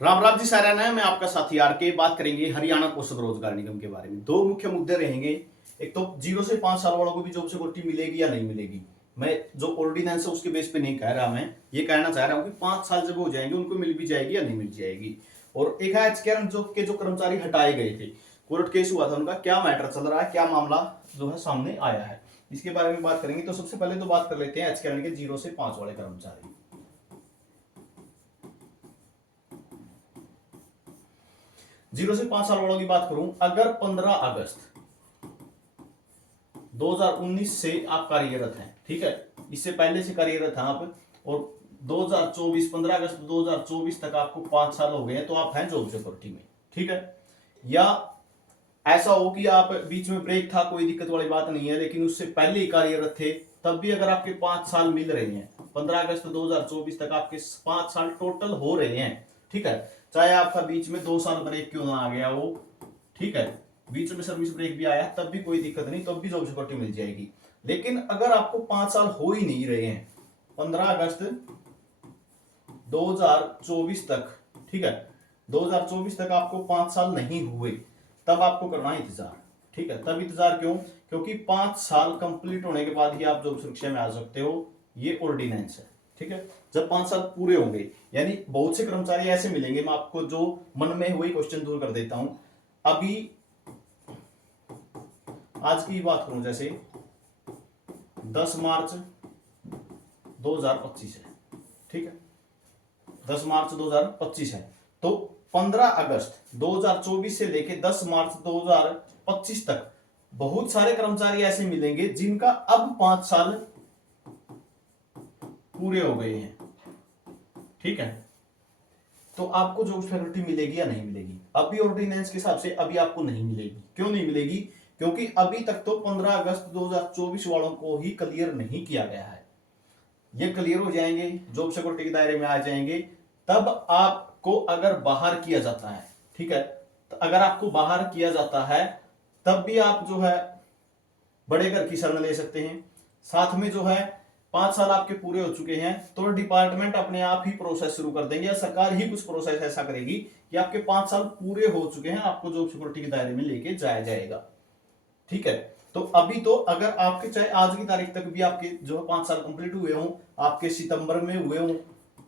राम राम जी सारा है। मैं आपका साथी आर के बात करेंगे हरियाणा कौशल रोजगार निगम के बारे में। दो मुख्य मुद्दे रहेंगे। एक तो 0 से 5 साल वालों को भी जॉब सिक्योरिटी मिलेगी या नहीं मिलेगी। मैं जो ऑर्डिनेंस है उसके बेस पे नहीं कह रहा, मैं ये कहना चाह रहा हूँ कि 5 साल जब हो जाएंगे उनको मिल भी जाएगी या नहीं मिल जाएगी। और एक है एचकेआर जो कर्मचारी हटाए गए थे, कोर्ट केस हुआ था, उनका क्या मैटर चल रहा है, क्या मामला जो है सामने आया है, इसके बारे में बात करेंगे। तो सबसे पहले तो बात कर लेते हैं एचकेआर के 0 से 5 वाले कर्मचारी। 0 से 5 साल वालों की बात करूं, अगर 15 अगस्त 2019 से आप कार्यरत हैं, ठीक है, इससे पहले से कार्यरत हैं आप, और 2024 15 अगस्त 2024 तक आपको 5 साल हो गए हैं, तो आप हैं जॉब सिक्योरिटी में, ठीक है। या ऐसा हो कि आप बीच में ब्रेक था, कोई दिक्कत वाली बात नहीं है, लेकिन उससे पहले ही कार्यरत थे, तब भी अगर आपके 5 साल मिल रहे हैं, 15 अगस्त 2024 तक आपके 5 साल टोटल हो रहे हैं, ठीक है, चाहे आपका बीच में 2 साल ब्रेक क्यों ना आ गया हो, ठीक है, बीच में सर्विस ब्रेक भी आया तब भी कोई दिक्कत नहीं, तब भी जॉब सिक्योरिटी मिल जाएगी। लेकिन अगर आपको 5 साल हो ही नहीं रहे हैं, 15 अगस्त 2024 तक, ठीक है, 2024 तक आपको 5 साल नहीं हुए, तब आपको करना है इंतजार, ठीक है। तब इंतजार क्यों? क्योंकि 5 साल कंप्लीट होने के बाद ही आप जॉब सुरक्षा में आ सकते हो, ये ऑर्डिनेंस है, ठीक है। जब 5 साल पूरे होंगे, यानी बहुत से कर्मचारी ऐसे मिलेंगे, मैं आपको जो मन में हुई क्वेश्चन दूर कर देता हूं। अभी आज की बात करूं, जैसे 10 मार्च 2025 है, ठीक है, 10 मार्च 2025 है, तो 15 अगस्त 2024 से लेके 10 मार्च 2025 तक बहुत सारे कर्मचारी ऐसे मिलेंगे जिनका अब 5 साल पूरे हो गए हैं, ठीक है। तो आपको जॉब सिक्योरिटी मिलेगी या नहीं मिलेगी? अभी ऑर्डिनेंस के हिसाब से अभी आपको नहीं मिलेगी। क्यों नहीं मिलेगी? क्योंकि अभी तक तो 15 अगस्त 2024 वालों को ही क्लियर नहीं किया गया है। ये क्लियर हो जाएंगे, जॉब सिक्योरिटी के दायरे में आ जाएंगे, तब आपको अगर बाहर किया जाता है, ठीक है, तो अगर आपको बाहर किया जाता है तब भी आप जो है बड़े घर की शरण ले सकते हैं। साथ में जो है 5 साल आपके पूरे हो चुके हैं तो डिपार्टमेंट अपने आप ही प्रोसेस शुरू कर देंगे, या सरकार ही कुछ प्रोसेस ऐसा करेगी कि आपके 5 साल पूरे हो चुके हैं, आपको जॉब सिक्योरिटी के दायरे में लेके जाया जाएगा, ठीक है। तो अभी तो अगर आपके चाहे आज की तारीख तक भी आपके जो 5 साल कंप्लीट हुए हों, आपके सितंबर में हुए हों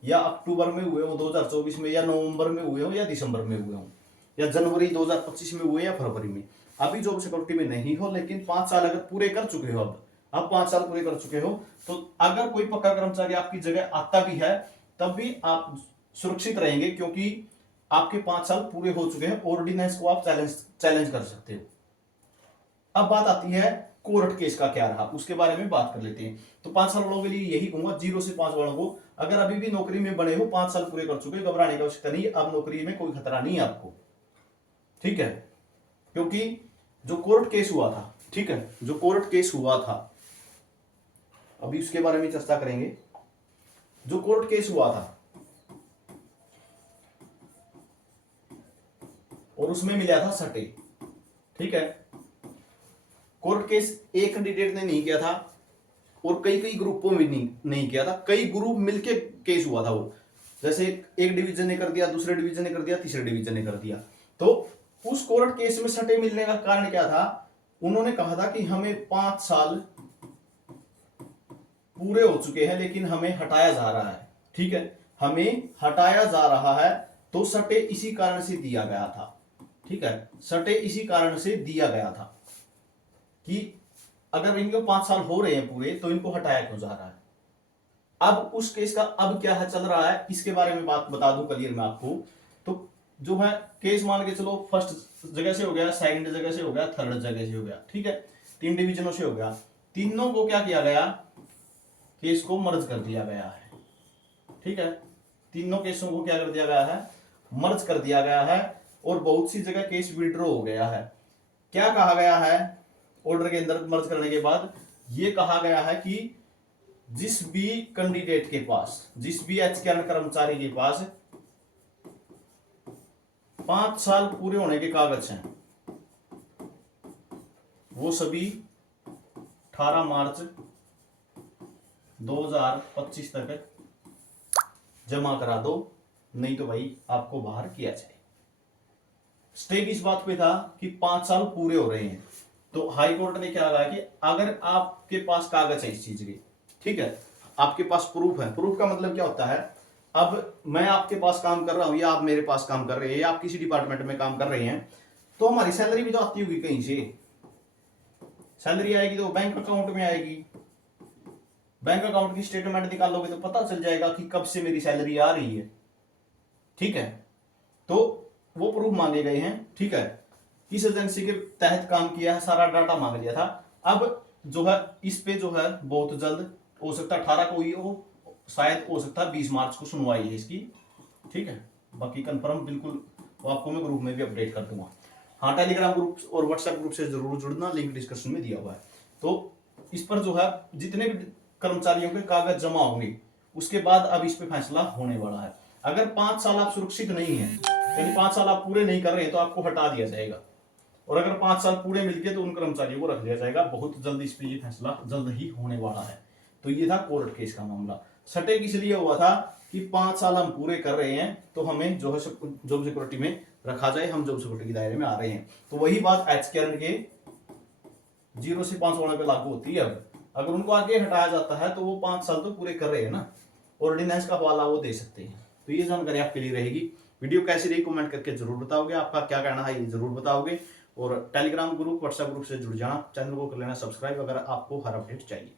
या अक्टूबर में हुए हों 2024 में, या नवंबर में हुए हों या दिसंबर में हुए हों, या जनवरी 2025 में हुए या फरवरी में, अभी जॉब सिक्योरिटी में नहीं हो, लेकिन 5 साल अगर पूरे कर चुके हो, अब 5 साल पूरे कर चुके हो, तो अगर कोई पक्का कर्मचारी आपकी जगह आता भी है तब भी आप सुरक्षित रहेंगे, क्योंकि आपके 5 साल पूरे हो चुके हैं। ऑर्डिनेंस को आप चैलेंज कर सकते हो। अब बात आती है कोर्ट केस का क्या रहा, उसके बारे में बात कर लेते हैं। तो 5 साल वालों के लिए यही कहूंगा, 0 से 5 वालों को, अगर अभी भी नौकरी में बने हो, 5 साल पूरे कर चुके, घबराने की आवश्यकता नहीं, अब नौकरी में कोई खतरा नहीं है आपको, ठीक है। क्योंकि जो कोर्ट केस हुआ था, ठीक है, जो कोर्ट केस हुआ था, अभी उसके बारे में चर्चा करेंगे। जो कोर्ट केस हुआ था और उसमें मिला था सटे, ठीक है। कोर्ट केस एक कैंडिडेट ने नहीं किया था और कई कई ग्रुपों में नहीं किया था, कई ग्रुप मिलके केस हुआ था वो, जैसे एक डिवीजन ने कर दिया, दूसरे डिवीजन ने कर दिया, तीसरे डिवीजन ने कर दिया। तो उस कोर्ट केस में सटे मिलने का कारण क्या था? उन्होंने कहा था कि हमें 5 साल पूरे हो चुके हैं लेकिन हमें हटाया जा रहा है, ठीक है, हमें हटाया जा रहा है, तो सटे इसी कारण से दिया गया था, ठीक है, सटे इसी कारण से दिया गया था कि अगर इनको 5 साल हो रहे हैं पूरे तो इनको हटाया क्यों जा रहा है। अब उस केस का अब क्या है चल रहा है, इसके बारे में बात बता दूं क्लियर मैं आपको। तो जो है केस मान के चलो, फर्स्ट जगह से हो गया, सेकंड जगह से हो गया, थर्ड जगह से हो गया, ठीक है, 3 डिवीजनों से हो गया, तीनों को क्या किया गया, केस को मर्ज कर दिया गया है, ठीक है, तीनों केसों को क्या कर दिया गया है, मर्ज कर दिया गया है, और बहुत सी जगह केस विड्रॉ हो गया है। क्या कहा गया है ऑर्डर के अंदर मर्ज करने के बाद? यह कहा गया है कि जिस भी कैंडिडेट के पास, जिस भी एचकेआर कर्मचारी के पास 5 साल पूरे होने के कागज हैं, वो सभी 18 मार्च 2025 तक जमा करा दो, नहीं तो भाई आपको बाहर किया जाए। स्टे इस बात पे था कि 5 साल पूरे हो रहे हैं, तो हाई कोर्ट ने क्या कहा कि अगर आपके पास कागज है इस चीज के, ठीक है, आपके पास प्रूफ है। प्रूफ का मतलब क्या होता है, अब मैं आपके पास काम कर रहा हूं या आप मेरे पास काम कर रहे हैं या आप किसी डिपार्टमेंट में काम कर रहे हैं, तो हमारी सैलरी भी तो आती होगी कहीं से। सैलरी आएगी तो बैंक अकाउंट में आएगी, बैंक अकाउंट की स्टेटमेंट निकालोगे तो पता चल जाएगा कि कब से मेरी सैलरी आ रही है, ठीक है। तो वो प्रूफ मांगे गए हैं, ठीक है, किस एजेंसी के तहत काम किया है, सारा डाटा मांग लिया था। अब जो है इस पे जो है बहुत जल्द, हो सकता 18 को ही हो, शायद हो सकता है 20 मार्च को सुनवाई है इसकी, ठीक है। बाकी कंफर्म बिल्कुल वो आपको मैं ग्रुप में भी अपडेट कर दूंगा। हाँ, टेलीग्राम ग्रुप और व्हाट्सएप ग्रुप से जरूर जुड़ना, लिंक डिस्क्रिप्शन में दिया हुआ है। तो इस पर जो है जितने भी कर्मचारियों के कागज जमा होंगे उसके बाद अब इस पे फैसला होने वाला है। अगर 5 साल आप सुरक्षित नहीं है, यानी 5 साल आप पूरे नहीं कर रहे हैं, तो आपको हटा दिया जाएगा। और अगर 5 साल पूरे मिल गए तो उन कर्मचारियों को रख दिया जाएगा। बहुत जल्द इस पे ये फैसला जल्द ही होने वाला है। तो ये था कोर्ट केस का मामला। सटेक इसलिए हुआ था कि 5 साल हम पूरे कर रहे हैं तो हमें जो है जॉब सिक्योरिटी में रखा जाए, हम जॉब सिक्योरिटी के दायरे में आ रहे हैं। तो वही बात एच के 0 से 5 होने पे लागू होती है। अब अगर उनको आगे हटाया जाता है तो वो 5 साल तो पूरे कर रहे हैं ना, ऑर्डिनेंस का हवाला वो दे सकते हैं। तो ये जानकारी आपके लिए रहेगी। वीडियो कैसी रही कमेंट करके जरूर बताओगे, आपका क्या कहना है ये जरूर बताओगे। और टेलीग्राम ग्रुप व्हाट्सएप ग्रुप से जुड़ जाना, चैनल को कर लेना सब्सक्राइब अगर आपको हर अपडेट चाहिए।